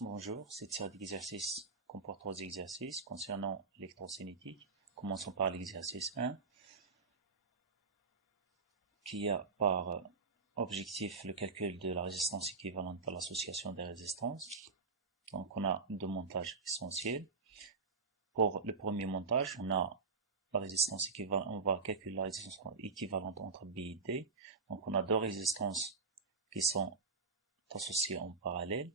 Bonjour, cette série d'exercices comporte 3 exercices concernant l'électrocinétique. Commençons par l'exercice 1, qui a par objectif le calcul de la résistance équivalente à l'association des résistances. Donc on a deux montages essentiels. Pour le premier montage, on a la résistance équivalente, on va calculer la résistance équivalente entre B et D. Donc on a deux résistances qui sont associées en parallèle.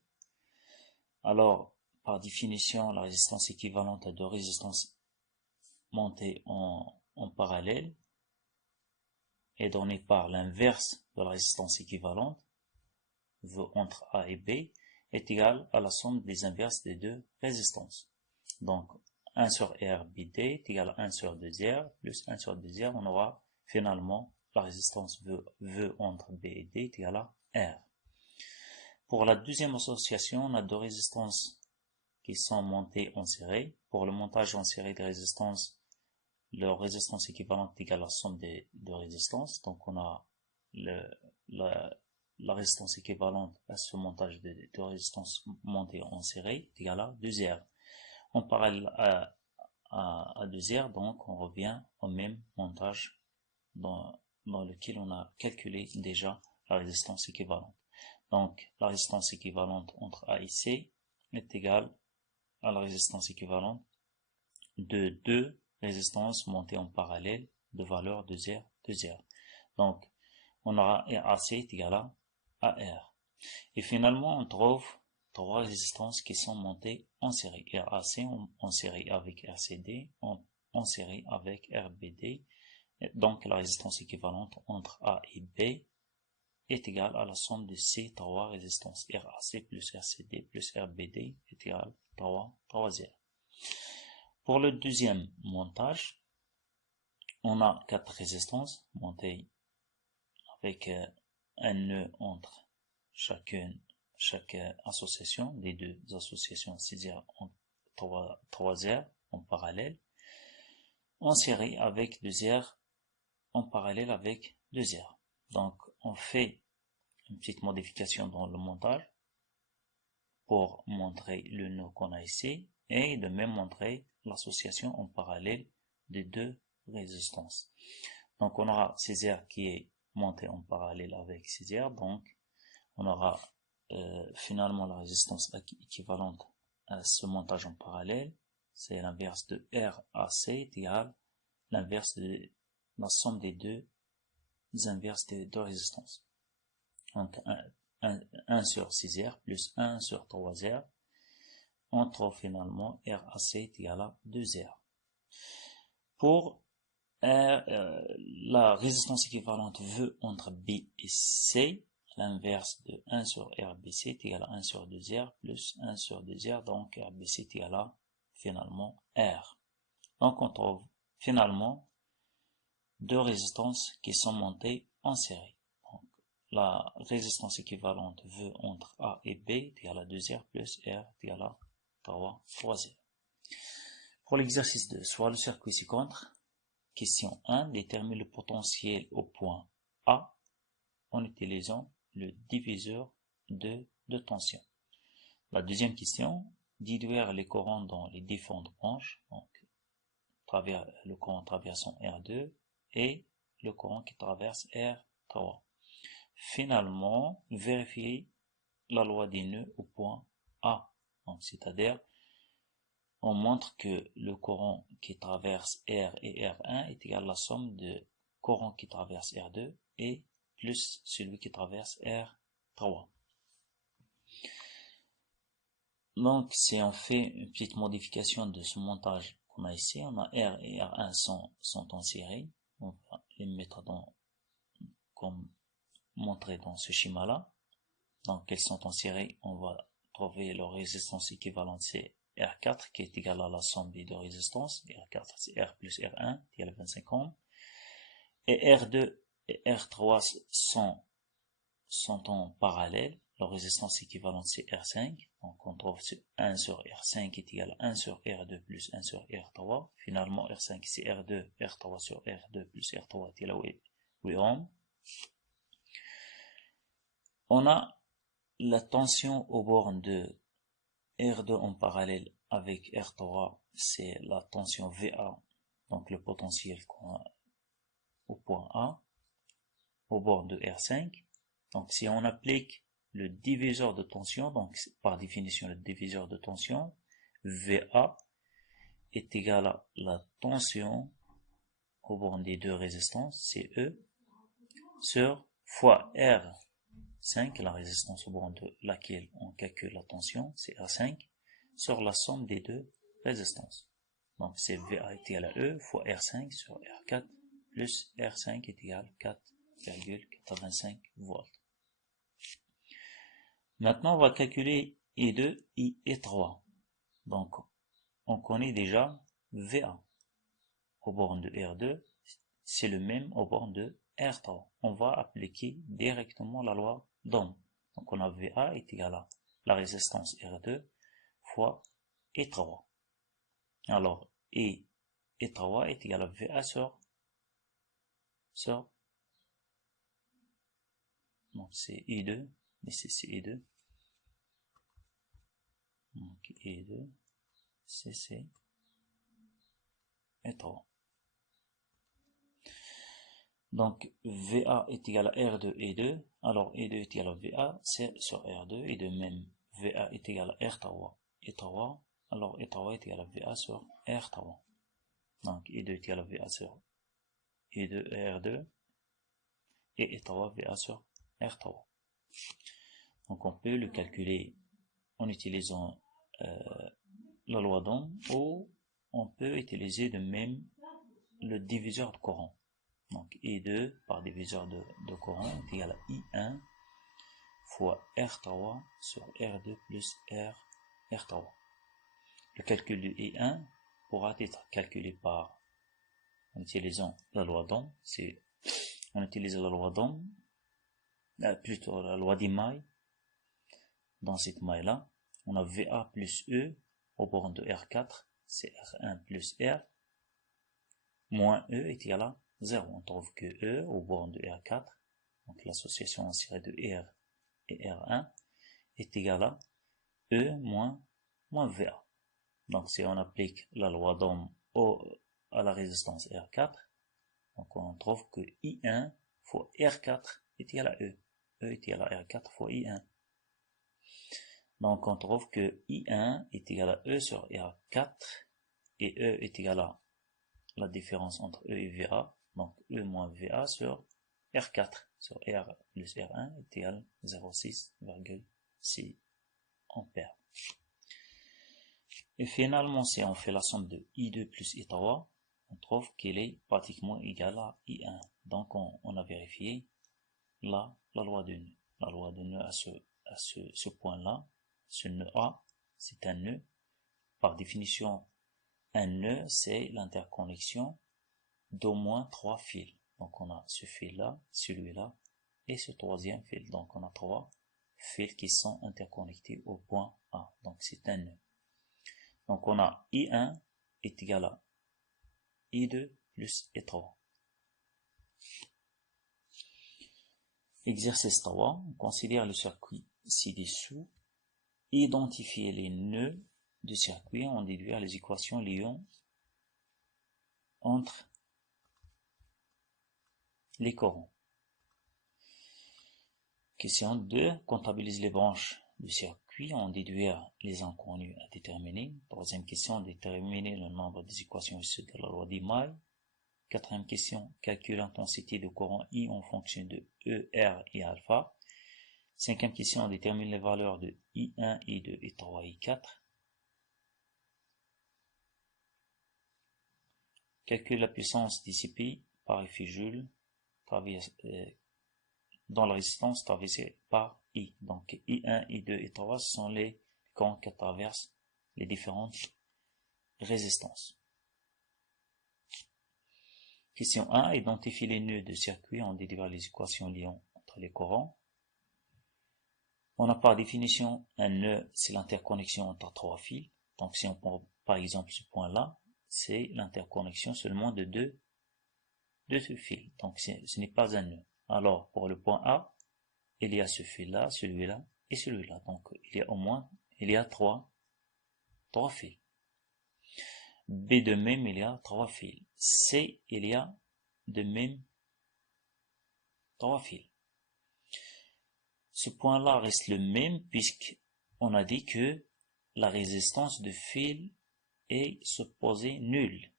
Alors, par définition, la résistance équivalente à deux résistances montées en parallèle est donnée par l'inverse de la résistance équivalente, V entre A et B, est égale à la somme des inverses des deux résistances. Donc, 1 sur R BD est égal à 1 sur 2R, plus 1 sur 2R, on aura finalement la résistance V entre B et D est égale à R. Pour la deuxième association, on a deux résistances qui sont montées en série. Pour le montage en série des résistances, leur résistance équivalente est égale à la somme des deux résistances. Donc on a la résistance équivalente à ce montage de deux résistances montées en série est égale à 2R. En parallèle à 2R, donc on revient au même montage dans lequel on a calculé déjà la résistance équivalente. Donc, la résistance équivalente entre A et C est égale à la résistance équivalente de deux résistances montées en parallèle de valeur 2R, 2R. Donc, on aura RAC est égal à AR. Et finalement, on trouve trois résistances qui sont montées en série. RAC en série avec RCD, en série avec RBD. Donc, la résistance équivalente entre A et B est égale à la somme de ces trois résistances. RAC plus RCD plus RBD est égal à 3R. Pour le deuxième montage, on a quatre résistances montées avec un nœud entre chaque association, les deux associations, c'est-à-dire 3R en parallèle, en série avec 2R en parallèle avec 2R. Donc, on fait une petite modification dans le montage pour montrer le nœud qu'on a ici et de même montrer l'association en parallèle des deux résistances. Donc on aura 6R qui est monté en parallèle avec 6R, donc on aura finalement la résistance équivalente à ce montage en parallèle, c'est l'inverse de RAC est égal l'inverse de la somme des deux inverses des deux résistances. Donc 1 sur 6R plus 1 sur 3R, on trouve finalement RAC est égal à 2R. Pour la résistance équivalente V entre B et C, l'inverse de 1 sur RBC est égal à 1 sur 2R plus 1 sur 2R, donc RBC est égal à finalement R. Donc on trouve finalement deux résistances qui sont montées en série. Donc, la résistance équivalente V entre A et B est égale à 2R plus R est égal à 3R. Pour l'exercice 2, soit le circuit ci-contre. Question 1, détermine le potentiel au point A en utilisant le diviseur de tension. La deuxième question, déduire les courants dans les différentes branches, donc le courant traversant R2 et le courant qui traverse R3. Finalement, vérifier la loi des nœuds au point A, c'est-à-dire on montre que le courant qui traverse R et R1 est égal à la somme de courant qui traverse R2 et plus celui qui traverse R3. Donc, si on fait une petite modification de ce montage qu'on a ici, on a R et R1 sont en série. On va les mettre comme montré dans ce schéma-là. Donc, elles sont en série. On va trouver leur résistance équivalente, c'est R4 qui est égal à la somme des deux résistances. R4 c'est R plus R1 qui est à 25 ohms. Et R2 et R3 sont en parallèle. Leur résistance équivalente c'est R5. Donc on trouve 1 sur R5 est égal à 1 sur R2 plus 1 sur R3. Finalement R5 c'est R2, R3 sur R2 plus R3 est égal à 8 ohms. On a la tension aux bornes de R2 en parallèle avec R3, c'est la tension VA, donc le potentiel qu'on a au point A, au bord de R5. Donc si on applique le diviseur de tension, donc par définition le diviseur de tension, VA est égal à la tension au bord des deux résistances, CE, sur fois R5, la résistance au bord de laquelle on calcule la tension, c'est R5, sur la somme des deux résistances. Donc c'est VA est égal à E fois R5 sur R4 plus R5 est égal à 4,85 volts. Maintenant, on va calculer I2, I et 3. Donc, on connaît déjà VA au borne de R2, c'est le même au borne de R3. On va appliquer directement la loi d'Ohm. Donc, on a VA est égal à la résistance R2 fois E3. Alors, E3 est égal à VA sur donc c'est I2, mais c'est I2. Donc I2, CC et 3. Donc VA est égal à R2 et 2. Alors E2 est égal à VA, c'est sur R2 et de même VA est égal à R3 et 3. Alors E3 est égal à VA sur R3. Donc E2 est égal à VA sur E2 R2 et E3 VA sur R3. Donc on peut le calculer en utilisant la loi d'Ohm ou on peut utiliser de même le diviseur de courant. Donc I2 par diviseur de courant est égal à I1 fois R3 sur R2 plus R3. Le calcul du I1 pourra être calculé en utilisant la loi d'Ohm. On utilise la loi d'Ohm, plutôt la loi d'Emaille. Dans cette maille-là, on a VA plus E au borne de R4, c'est R1 plus R, moins E est égal à 0. On trouve que E au borne de R4, donc l'association en série de R et R1, est égal à E moins VA. Donc si on applique la loi d'Ohm à la résistance R4, donc on trouve que I1 fois R4 est égal à E. E est égal à R4 fois I1. Donc on trouve que I1 est égal à E sur R4 et E est égal à la différence entre E et VA. Donc E moins VA sur R4 sur R plus R1 est égal à 0,6,6 ampères. Et finalement, si on fait la somme de I2 plus I3, on trouve qu'elle est pratiquement égale à I1. Donc on a vérifié la loi de nœud. La loi de nœud à ce point-là. Ce nœud A, c'est un nœud. Par définition, un nœud, c'est l'interconnexion d'au moins 3 fils. Donc on a ce fil-là, celui-là, et ce troisième fil. Donc on a 3 fils qui sont interconnectés au point A. Donc c'est un nœud. Donc on a I1 est égal à I2 plus I3. Exercice 3, on considère le circuit ci-dessous. Identifier les nœuds du circuit, on déduire les équations liant entre les courants. Question 2, comptabilise les branches du circuit, on déduire les inconnus à déterminer. Troisième question, déterminer le nombre des équations issues de la loi d'Emaille. Quatrième question, calcule l'intensité de courant I en fonction de E, R et alpha. Cinquième question, détermine les valeurs de I1, I2, I3, I4. Calcule la puissance dissipée par effet Joule dans la résistance traversée par I. Donc I1, I2, I3 sont les courants qui traversent les différentes résistances. Question 1, identifie les nœuds de circuit en déduisant les équations liant entre les courants. On a par définition un nœud, c'est l'interconnexion entre 3 fils. Donc si on prend par exemple ce point-là, c'est l'interconnexion seulement de deux fils. Donc ce n'est pas un nœud. Alors pour le point A, il y a ce fil-là, celui-là et celui-là. Donc il y a 3 3 fils. B de même, il y a 3 fils. C, il y a de même 3 fils. Ce point-là reste le même puisqu'on a dit que la résistance de fil est supposée nulle.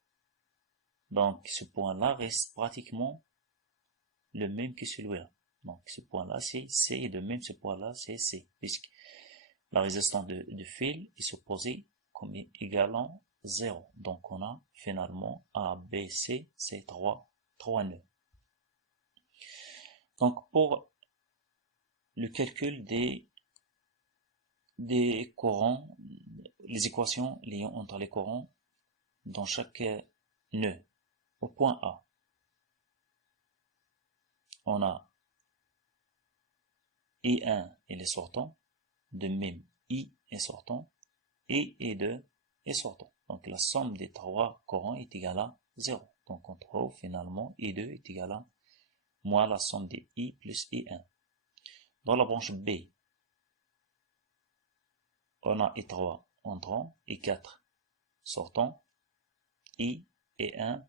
Donc ce point-là reste pratiquement le même que celui-là. Donc ce point-là c'est C et de même ce point-là c'est C, puisque la résistance de fil est supposée comme égalant 0. Donc on a finalement A, B, C, c'est 3 nœuds. Donc pour le calcul des courants, les équations liant entre les courants dans chaque nœud, au point A, on a I1 et les sortants, de même I est sortant, et 2 est sortant. Donc la somme des 3 courants est égale à 0. Donc on trouve finalement I2 est égal à moins la somme des I plus I1. Dans la branche B, on a I3 entrant, I4 sortant, I et 1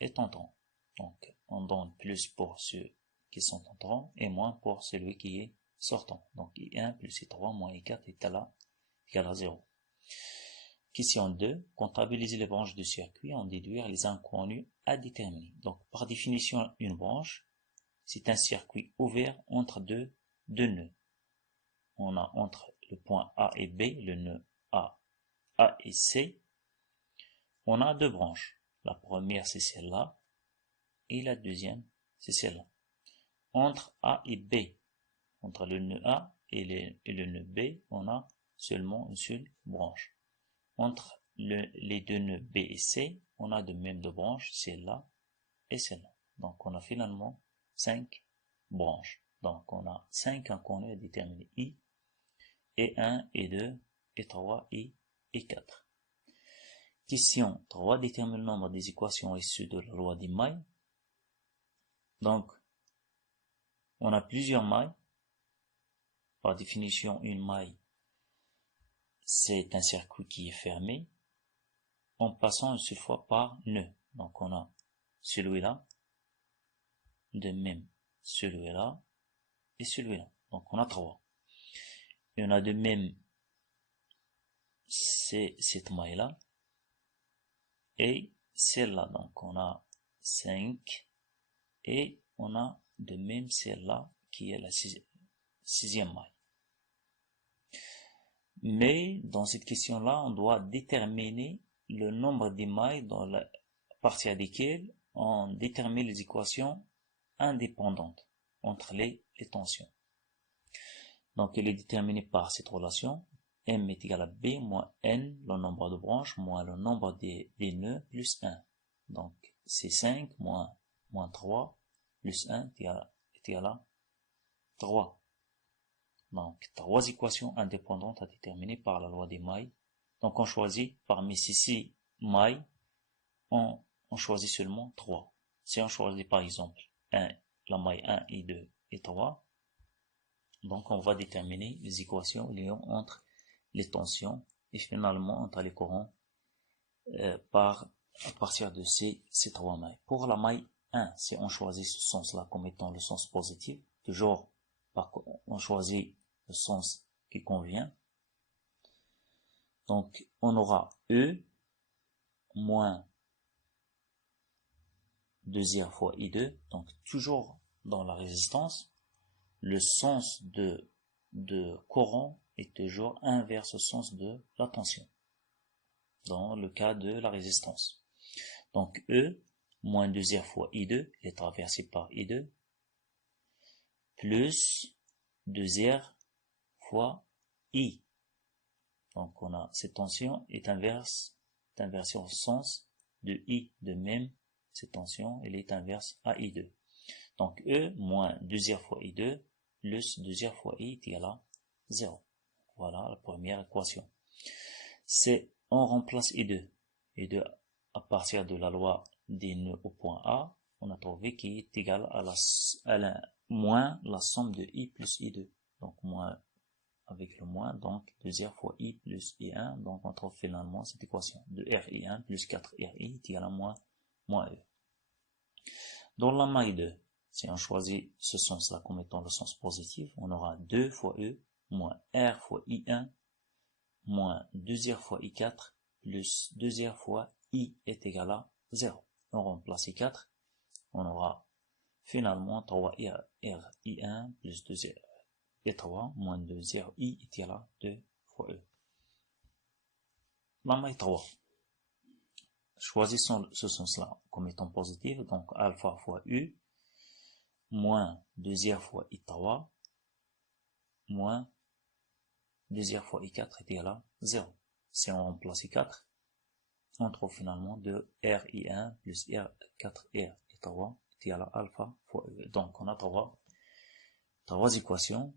est entrant. Donc on donne plus pour ceux qui sont entrants et moins pour celui qui est sortant. Donc I1 plus I3 moins I4 est égal à 0. Question 2. Comptabiliser les branches du circuit en déduire les inconnus à déterminer. Donc par définition, une branche, c'est un circuit ouvert entre deux nœuds. On a entre le point A et B, le nœud A et C, on a deux branches. La première c'est celle-là et la deuxième c'est celle-là. Entre A et B, entre le nœud A et le nœud B, on a seulement une seule branche. Entre les deux nœuds B et C, on a de même deux branches, celle-là et celle-là. Donc on a finalement 5 branches. Donc on a 5 inconnus à déterminer I, et 1, et 2, et 3, et 4. Question 3. Détermine le nombre des équations issues de la loi des mailles. Donc, on a plusieurs mailles. Par définition, une maille, c'est un circuit qui est fermé en passant une seule fois par nœud. Donc, on a celui-là, de même celui-là et celui-là. Donc, on a 3. Et on a de même cette maille-là et celle-là. Donc, on a 5 et on a de même celle-là qui est la sixième maille. Mais dans cette question-là, on doit déterminer le nombre des mailles à partir desquelles on détermine les équations indépendantes entre les tensions. Donc, elle est déterminée par cette relation. M est égal à B moins N, le nombre de branches, moins le nombre des nœuds, plus 1. Donc, c'est 5 moins 3, plus 1 est égal à 3. Donc, 3 équations indépendantes à déterminer par la loi des mailles. Donc, on choisit parmi ces 6 mailles, on choisit seulement 3. Si on choisit par exemple la maille 1 et 2 et 3, donc on va déterminer les équations liant entre les tensions et finalement entre les courants à partir de ces 3 mailles. Pour la maille 1, si on choisit ce sens-là comme étant le sens positif, toujours on choisit le sens qui convient. Donc on aura E moins 2R fois I2, donc toujours dans la résistance, le sens de courant est toujours inverse au sens de la tension, dans le cas de la résistance. Donc E moins 2R fois I2 est traversé par I2, plus 2R fois I. Donc on a cette tension est inversée au sens de I. De même, cette tension elle est inverse à I2. Donc E moins 2R fois I2 plus 2R fois I est égal à 0. Voilà la première équation. On remplace I2. I2 à partir de la loi des nœuds au point A, on a trouvé qu'il est égal à moins la somme de I plus I2. Donc moins avec le moins, donc 2R fois I plus I1, donc on trouve finalement cette équation de RI1 plus 4RI est égal à moins E. Dans la maille 2, si on choisit ce sens-là comme étant le sens positif, on aura 2 fois E moins R fois I1 moins 2R fois I4 plus 2R fois I est égal à 0. On remplace I4, on aura finalement 3RI1 plus 2R et 3 moins 2R I est égal à 2 fois E. La maille 3. Choisissons ce sens-là comme étant positif, donc alpha fois U moins 2R fois I3 moins 2R fois I4 est égal à 0. Si on remplace I4, on trouve finalement de RI1 plus R4R et 3 est égal à alpha fois E. Donc on a trois équations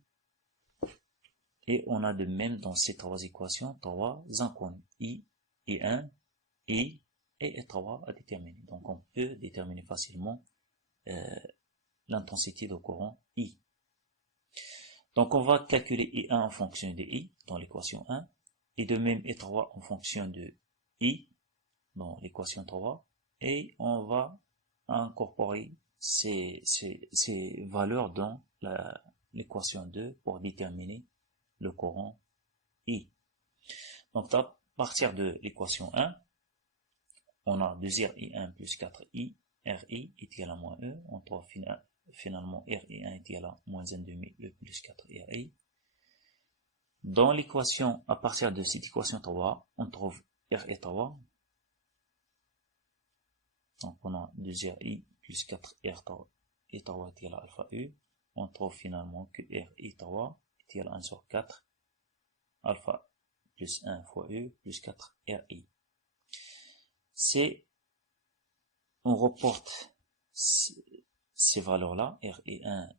et on a de même dans ces trois équations trois inconnus I, I1, I et I3 à déterminer. Donc on peut déterminer facilement l'intensité de courant I. Donc on va calculer I1 en fonction de I dans l'équation 1 et de même I3 en fonction de I dans l'équation 3 et on va incorporer ces valeurs dans l'équation 2 pour déterminer le courant I. Donc à partir de l'équation 1, on a 2RI1 plus 4I, RI est égal à moins E, on trouve finalement RI1 est égal à moins 1,5 E plus 4RI. Dans l'équation, à partir de cette équation 3, on trouve RI3. Donc on a 2RI plus 4R3 est égal à alpha U. On trouve finalement que RI3 est égal à 1 sur 4 alpha plus 1 fois U plus 4 RI. On reporte ces valeurs-là, RI1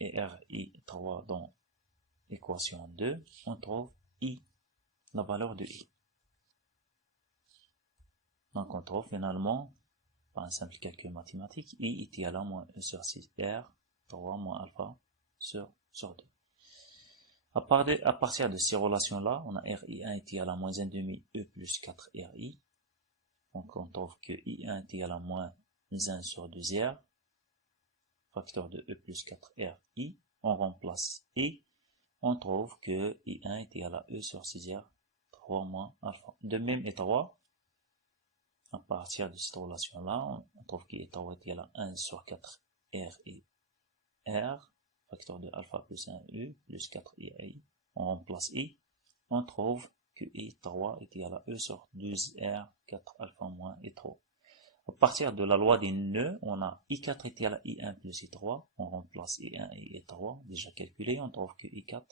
et RI3 dans l'équation 2, on trouve I, la valeur de I. Donc on trouve finalement, par un simple calcul mathématique, I est égal à moins E sur 6 R, 3 moins alpha sur 2. À partir de ces relations-là, on a RI1 est égal à moins 1,5 E plus 4 RI. Donc on trouve que I1 est égal à moins 1 sur 2R, facteur de E plus 4RI. On remplace I. On trouve que I1 est égal à E sur 6R, 3 moins alpha. De même, I3, à partir de cette relation-là, on trouve que I3 est égal à 1 sur 4 R et R, facteur de alpha plus 1 U plus 4 I. On remplace I. On trouve que I3 est égal à E sur 12R, 4 alpha moins I3. À partir de la loi des nœuds, on a I4 est égal à I1 plus I3. On remplace I1 et I3, déjà calculé. On trouve que I4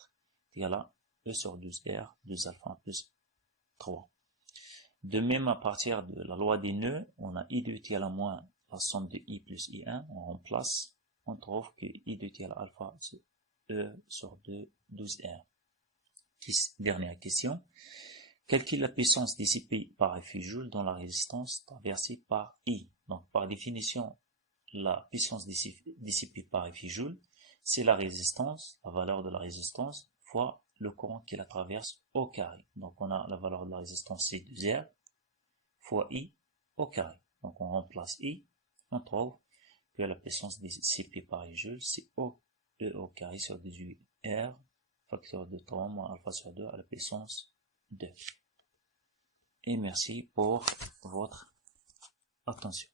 est égal à E sur 12R, 2 alpha plus 3. De même, à partir de la loi des nœuds, on a I2 est égal à moins la somme de I plus I1. On remplace. On trouve que I2 est égal à alpha E sur 12R. Dernière question. Calcule la puissance dissipée par F joule dans la résistance traversée par I. Donc, par définition, la puissance dissipée par F joule, c'est la résistance, la valeur de la résistance, fois le courant qui la traverse au carré. Donc, on a la valeur de la résistance C2R fois I au carré. Donc, on remplace I, on trouve que la puissance dissipée par F joule, c'est E au carré sur 18R, facteur de 3 moins alpha sur 2 à la puissance 2. Et merci pour votre attention.